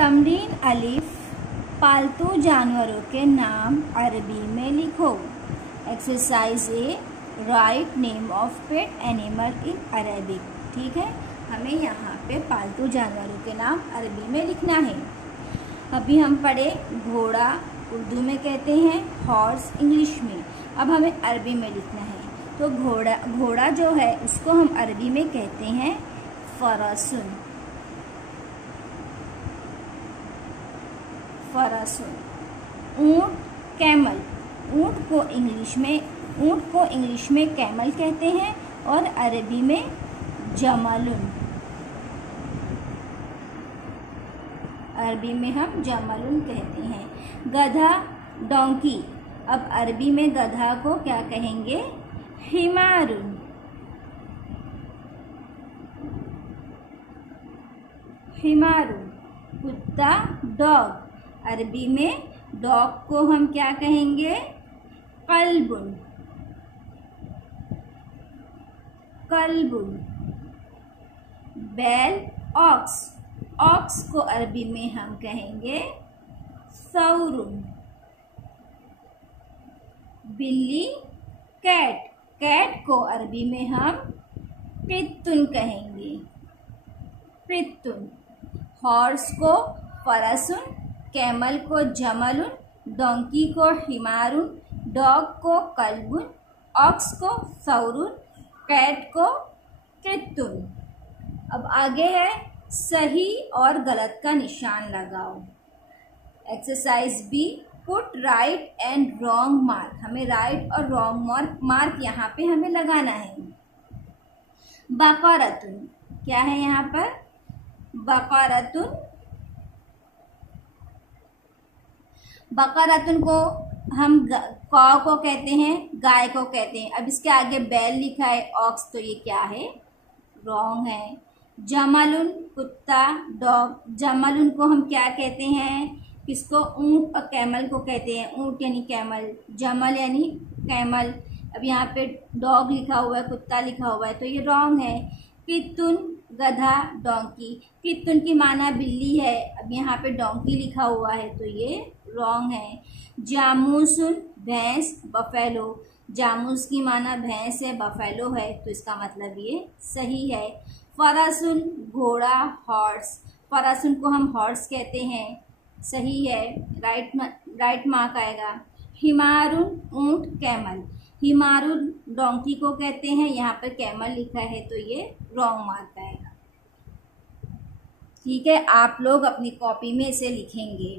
तमरीन अलिफ पालतू जानवरों के नाम अरबी में लिखो। Exercise A, write name of pet animal in Arabic. ठीक है, हमें यहाँ पे पालतू जानवरों के नाम अरबी में लिखना है। अभी हम पढ़े घोड़ा उर्दू में कहते हैं, हॉर्स इंग्लिश में। अब हमें अरबी में लिखना है। तो घोड़ा जो है उसको हम अरबी में कहते हैं फरसुन। ऊँट कैमल, ऊँट को इंग्लिश में कैमल कहते हैं और अरबी में जमलुन। अरबी में हम जमलुन कहते हैं। गधा डोंकी, अब अरबी में गधा को क्या कहेंगे? हिमारुन। कुत्ता डॉग, अरबी में डॉग को हम क्या कहेंगे? कल्बुन। बैल ऑक्स को अरबी में हम कहेंगे सौरुन। बिल्ली कैट को अरबी में हम पित्तुन कहेंगे। हॉर्स को फरसुन, कैमल को जमलुन, डोंकी को हिमारुन, डॉग को कल्बुन, ऑक्स को सौरुन, कैट को पित्तुन। अब आगे है सही और गलत का निशान लगाओ। Exercise B, put right and wrong mark. हमें राइट और रॉन्ग मार्क यहाँ पे हमें लगाना है। बकरतुन, क्या है यहाँ पर? बकरतुन को हम कौ को कहते हैं, गाय को कहते हैं। अब इसके आगे बैल लिखा है, ऑक्स, तो ये क्या है? रॉन्ग है। जमलुन कुत्ता डॉग, जमलुन को हम क्या कहते हैं? किसको? ऊँट और कैमल को कहते हैं। ऊँट यानी कैमल, जमल यानी कैमल। अब यहाँ पे डॉग लिखा हुआ है, कुत्ता लिखा हुआ है, तो ये रॉन्ग है। कित्तुन गधा डोंकी, कित्तुन की माना बिल्ली है, अब यहाँ पे डोंकी लिखा हुआ है, तो ये रॉन्ग है। जामूसुन भैंस बफेलो, जामूस की माना भैंस है, बफेलो है, तो इसका मतलब ये सही है। फरसुन घोड़ा हॉर्स, फरसुन को हम हॉर्स कहते हैं, सही है, राइट मार्क आएगा। हिमारुन ऊँट कैमल, हिमारुन डोंकी को कहते हैं, यहाँ पर कैमल लिखा है, तो ये रॉन्ग मार्क आएगा। ठीक है, आप लोग अपनी कॉपी में इसे लिखेंगे।